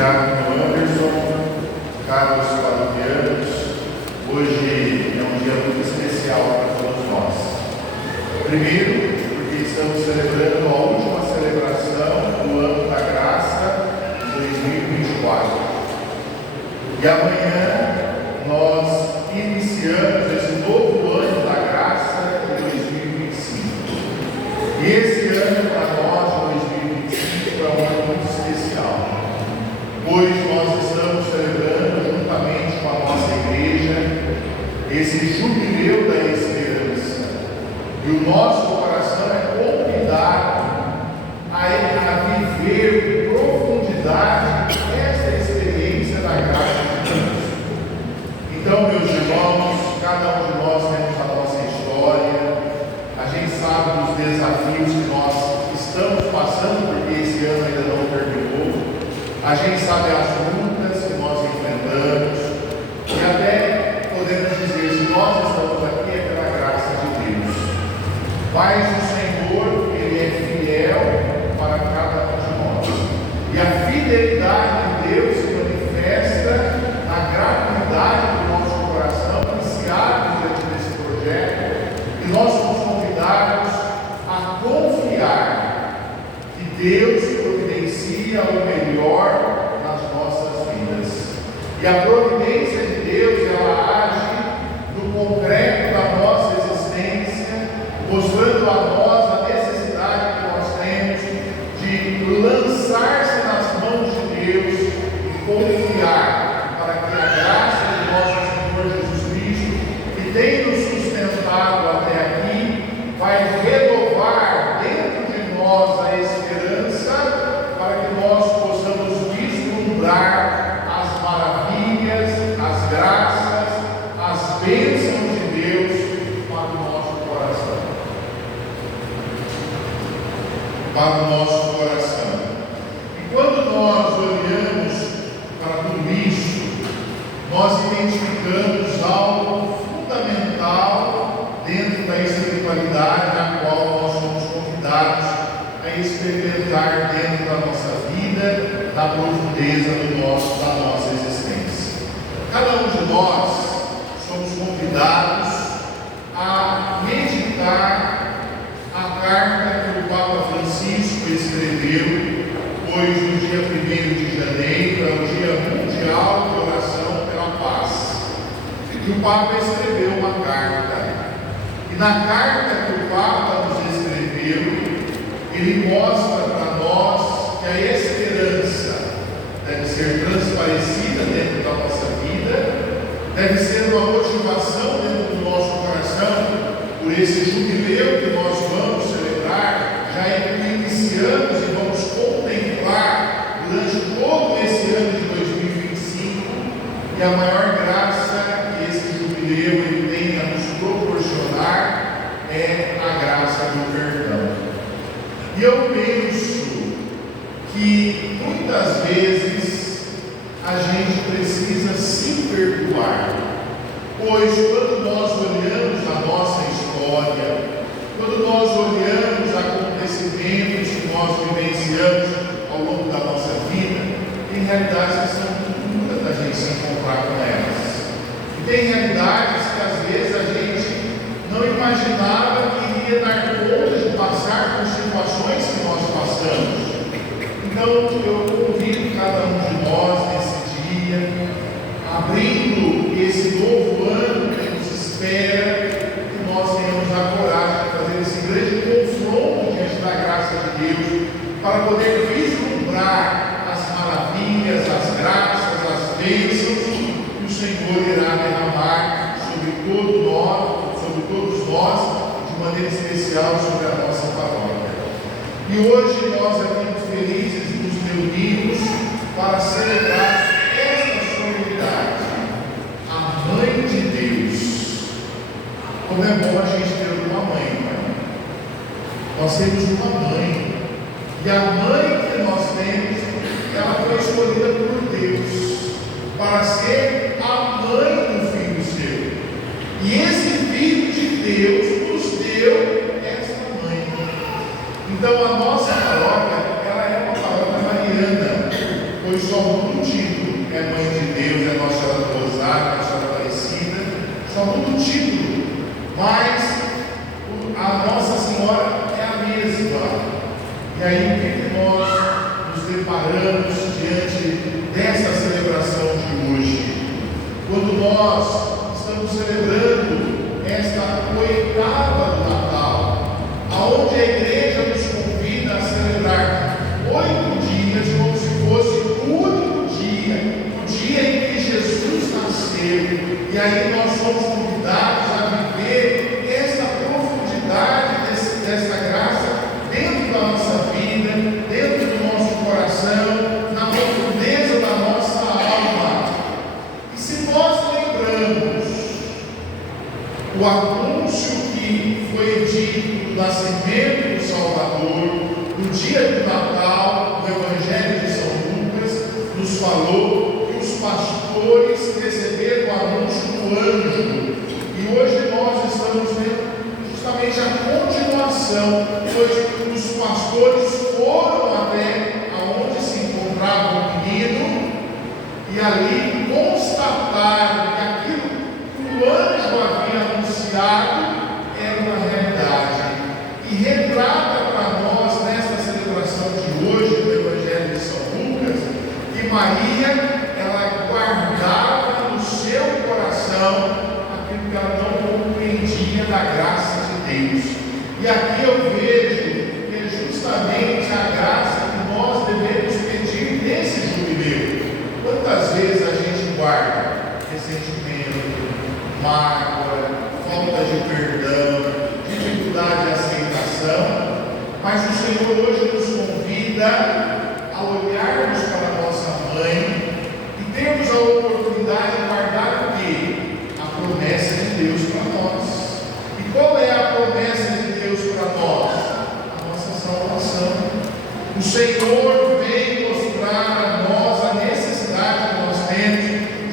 Diácono Anderson, caros paroquianos, hoje é um dia muito especial para todos nós. Primeiro, porque estamos celebrando a última celebração do Ano da Graça de 2024. E amanhã nós iniciamos esse novo Ano da Graça de 2025. E esse ano para nós, 2025, é um ano muito especial, pois nós estamos celebrando juntamente com a nossa igreja esse jubileu da esperança. E o nosso coração é convidado a viver em profundidade essa experiência da graça de Deus. Então, meus irmãos, cada um de nós temos a nossa história, a gente sabe dos desafios que nós estamos passando, porque esse ano ainda não terminou. A gente sabe as lutas que nós enfrentamos e até podemos dizer, se nós estamos aqui é pela graça de Deus. Mas o Senhor, Ele é fiel para cada um de nós. E a fidelidade de Deus se manifesta na gratuidade do nosso coração, iniciado diante desse projeto, e nós somos convidados a confiar que Deus providencia o melhor nas nossas vidas. E a providência de Deus, ela age no concreto da nossa existência, mostrando a nós a necessidade que nós temos de lançar-se nas mãos de Deus e confiar para que a graça de nosso Senhor Jesus Cristo, que tem nos sustentado até aqui, vai renovar dentro de nós a esperança para que nós possamos vislumbrar as maravilhas, as graças, as bênçãos de Deus para o nosso coração. Para o nosso coração. E quando nós olhamos para tudo isso, nós identificamos algo fundamental dentro da espiritualidade na qual nós somos convidados a experimentar dentro da nossa vida, na profundeza da nossa existência. Cada um de nós somos convidados a meditar a carta que o Papa Francisco escreveu, pois no dia 1º de janeiro é o Dia Mundial de Oração pela Paz. E o Papa escreveu uma carta. E na carta que o Papa nos escreveu, ele mostra para nós que a esperança deve ser transparecida dentro da nossa vida, deve ser uma motivação dentro do nosso coração, por esse jubileu que nós vamos celebrar, já iniciamos e vamos contemplar durante todo esse ano de 2025, e a maior graça que esse jubileu ele tem a nos proporcionar é a graça do perdão. E eu penso que muitas vezes a gente precisa se perdoar, pois quando nós olhamos a nossa história, quando nós olhamos acontecimentos que nós vivenciamos ao longo da nossa vida, tem realidades que são muito duras da gente se encontrar com elas. E tem realidades que às vezes a gente não imaginava que iria dar conta de passar por situações que nós passamos. Então eu convido cada um de nós nesse dia, abrindo esse novo ano que nos espera, que nós tenhamos a coragem de fazer esse grande confronto diante da graça de Deus, para poder vislumbrar as maravilhas, as graças, as bênçãos que o Senhor irá derramar sobre todos nós, de maneira especial sobre a nossa paróquia. E hoje nós aqui muito felizes nos reunimos para celebrar esta solenidade, a Mãe de Deus. Como é bom a gente ter uma mãe, né? Nós temos uma mãe, e a mãe que nós temos, ela foi escolhida por Deus para ser a mãe do Filho seu. E esse Filho de Deus nos deu esta mãe. Então a nossa paróquia, ela é uma paróquia mariana, pois somos mas a Nossa Senhora é a mesma. E aí, o que nós nos deparamos diante desta celebração de hoje? Quando nós estamos celebrando esta oitava do Natal, aonde a igreja nos convida a celebrar 8 dias como se fosse o único dia, o dia em que Jesus nasceu. E aí nós somos convidados a viver esta profundidade desta graça dentro da nossa vida, dentro do nosso coração, na profundeza da nossa alma. E se nós lembramos o anúncio que foi dito do nascimento do Salvador, no dia do Natal, no Evangelho de São Lucas, nos falou que os pastores receberam o anúncio do anjo. E hoje nós estamos vendo justamente a continuação, pois os pastores foram até aonde se encontrava o menino e ali constataram que aquilo que o anjo havia anunciado era uma realidade. E retrata para nós nesta celebração de hoje do Evangelho de São Lucas que Maria, ela guardava no seu coração aquilo que ela não compreendia da graça de Deus. E aqui eu vejo que é justamente a graça que nós devemos pedir nesse jubileu. Quantas vezes a gente guarda ressentimento, mágoa, falta de perdão, dificuldade de aceitação, mas o Senhor hoje nos convida a olharmos para a nossa mãe e termos a oportunidade de guardar o quê? A promessa de Deus para nós. E qual é a promessa de Deus para nós? A nossa salvação. O Senhor vem mostrar a nós a necessidade que nós temos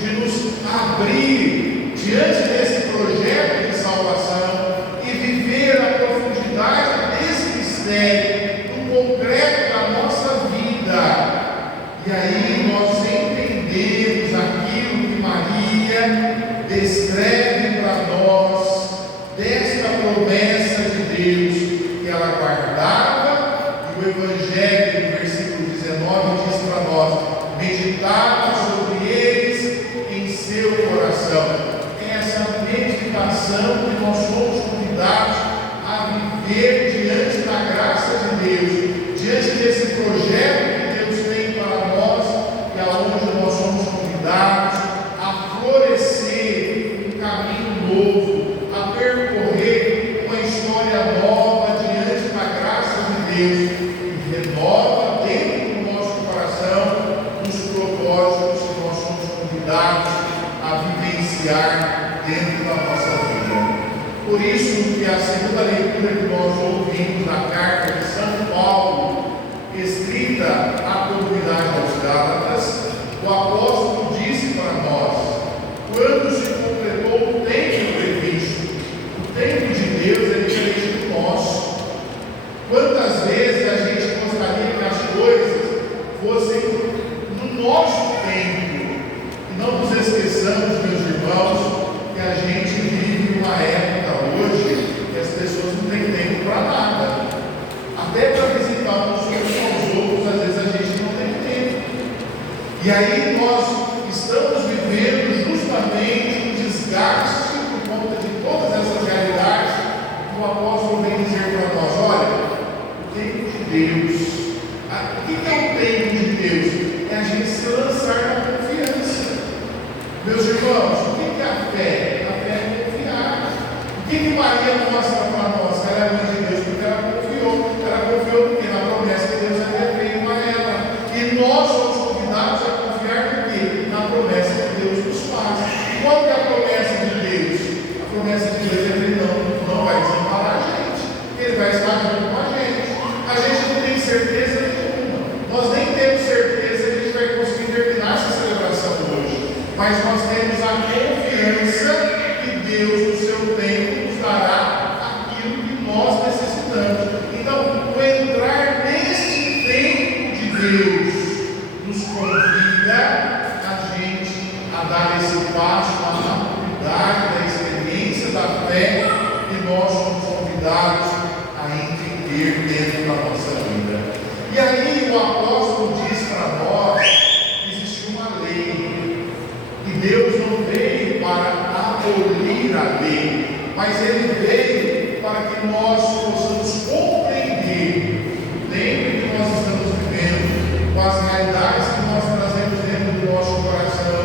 de nos abrir diante desse projeto de salvação e viver a profundidade desse mistério, no concreto da nossa vida. E aí nós entendemos aquilo que Maria descreve para nós desta promessa de Deus que ela guardava, e o Evangelho, no versículo 19, diz para nós: meditava sobre eles em seu coração. É essa meditação que nós somos convidados a viver diante da graça de Deus, diante desse projeto que Deus tem para nós, e aonde nós somos convidados a florescer um caminho novo, a percorrer uma história nova diante da graça de Deus, e renova dentro do nosso coração os propósitos que nós somos convidados a vivenciar dentro da nossa vida. Por isso que a segunda leitura que nós ouvimos na carta de São Paulo, escrita à comunidade aos Gálatas, o apóstolo disse para nós: quando se completou o tempo previsto, o tempo de Deus é diferente do nosso. Quantas vezes a gente gostaria que as coisas fossem no nosso tempo? E não nos esqueçamos, meus irmãos, que a gente vive uma época hoje que as pessoas não têm tempo para nada. Até para visitar uns aos outros, às vezes a gente não tem tempo. E aí nós estamos vivendo justamente um desgaste por conta de todas essas realidades que o apóstolo vem dizer para nós: olha, o tempo de Deus. O que é o tempo de Deus? É a gente se lançar na confiança. Meus irmãos, o que é a fé? A fé é confiar. O que Maria mostra para nós? Que ela é mãe de Deus porque ela confiou. Ela confiou porque na promessa que Deus havia feito para ela. E nós somos convidados a confiar no quê? Na promessa que Deus nos faz. E qual é a promessa de Deus? A promessa de Deus é que Ele não vai desamparar a gente. Ele vai estar junto com a gente. A gente não tem certeza nenhuma. Nós nem temos certeza que a gente vai conseguir terminar essa celebração hoje. Mas nós temos a confiança que Deus, no seu tempo, nos dará aquilo que nós necessitamos. Então, o entrar neste tempo de Deus nos convida a gente a dar esse passo, a maturidade da experiência da fé viver dentro da nossa vida. E aí o apóstolo diz para nós que existe uma lei, e Deus não veio para abolir a lei, mas Ele veio para que nós possamos compreender o tempo que nós estamos vivendo, com as realidades que nós trazemos dentro do nosso coração,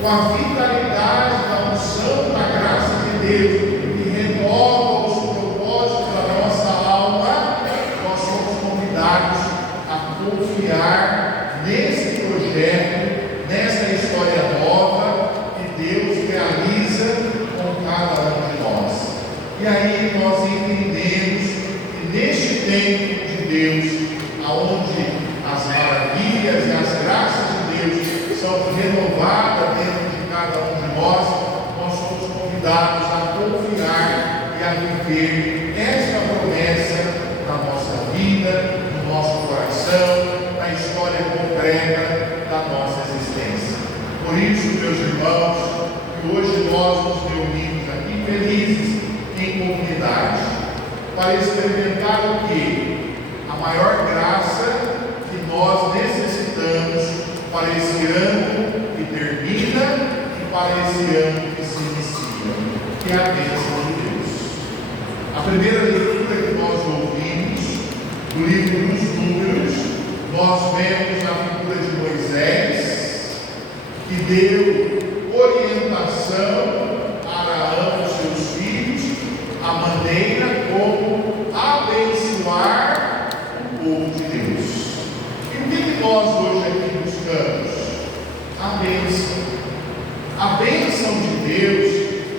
com a vitalidade da unção, da graça de Deus, que renova os propósitos da nossa alma. Nós somos convidados a confiar nesse projeto, nessa história nova que Deus realiza com cada um de nós. E aí nós entendemos que neste tempo de Deus, aonde as maravilhas e as graças de Deus são renovadas dentro de cada um de nós, nós somos convidados a confiar e a viver esta promessa na nossa vida, no nosso coração, na história concreta da nossa existência. Por isso, meus irmãos, que hoje nós nos reunimos aqui felizes em comunidade, para experimentar o que? A maior graça que nós necessitamos para esse ano que termina e para esse ano que se inicia, que é a bênção de Deus. A primeira leitura que nós ouvimos do livro dos Números, nós vemos a figura de Moisés, que deu orientação a Araão e seus filhos, a maneira como abençoar o povo de Deus. E o que nós hoje aqui buscamos? A bênção. A bênção de Deus,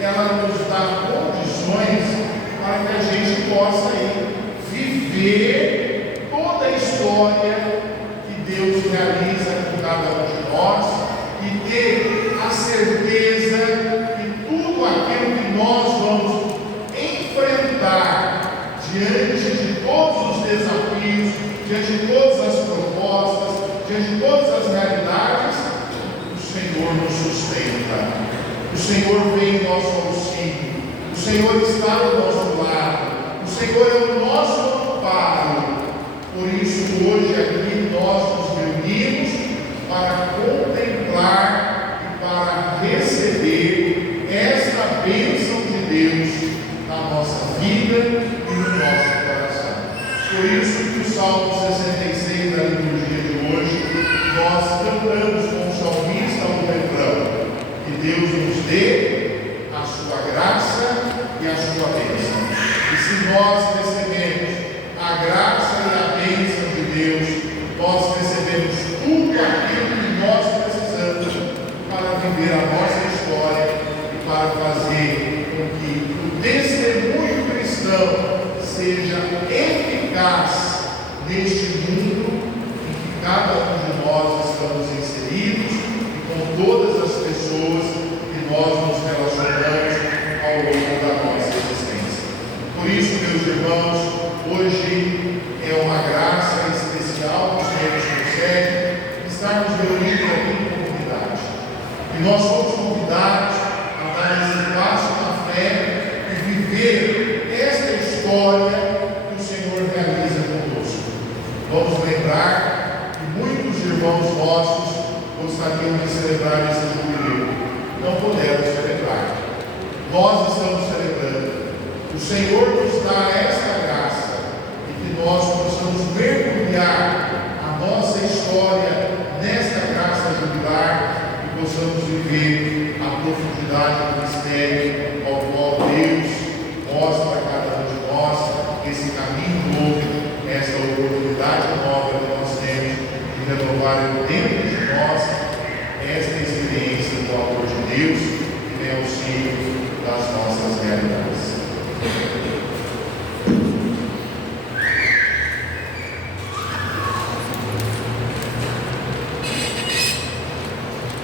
ela nos dá condições para que a gente possa viver toda a história que Deus realiza com cada um de nós e ter a certeza que tudo aquilo que nós vamos enfrentar diante de todos os desafios, diante de todas as propostas, diante de todas as realidades, o Senhor nos sustenta, o Senhor vem em nosso auxílio, o Senhor está ao nosso lado, o Senhor é o nosso amparo. Por isso, hoje aqui nós nos reunimos para contemplar e para receber esta bênção de Deus na nossa vida e no nosso coração. Por isso que o Salmo 66 da liturgia de hoje, nós cantamos com o salmista o refrão: que Deus nos dê a sua graça e a sua bênção. E se nós recebemos a graça e a bênção de Deus, nós recebemos tudo aquilo que nós precisamos para viver a nossa história e para fazer com que o testemunho cristão seja eficaz neste mundo em que cada um de nós estamos inseridos e com todas as pessoas que nós nos relacionamos ao longo da nossa existência. Por isso, meus irmãos, hoje é uma graça especial que o Senhor nos concede estarmos reunidos aqui em comunidade. E nós somos convidados a dar esse passo na fé e viver esta história que o Senhor realiza conosco. Vamos lembrar que muitos irmãos nossos gostariam de celebrar esse jubileu. Não puderam celebrar. Nós estamos celebrando. O Senhor nos dá esta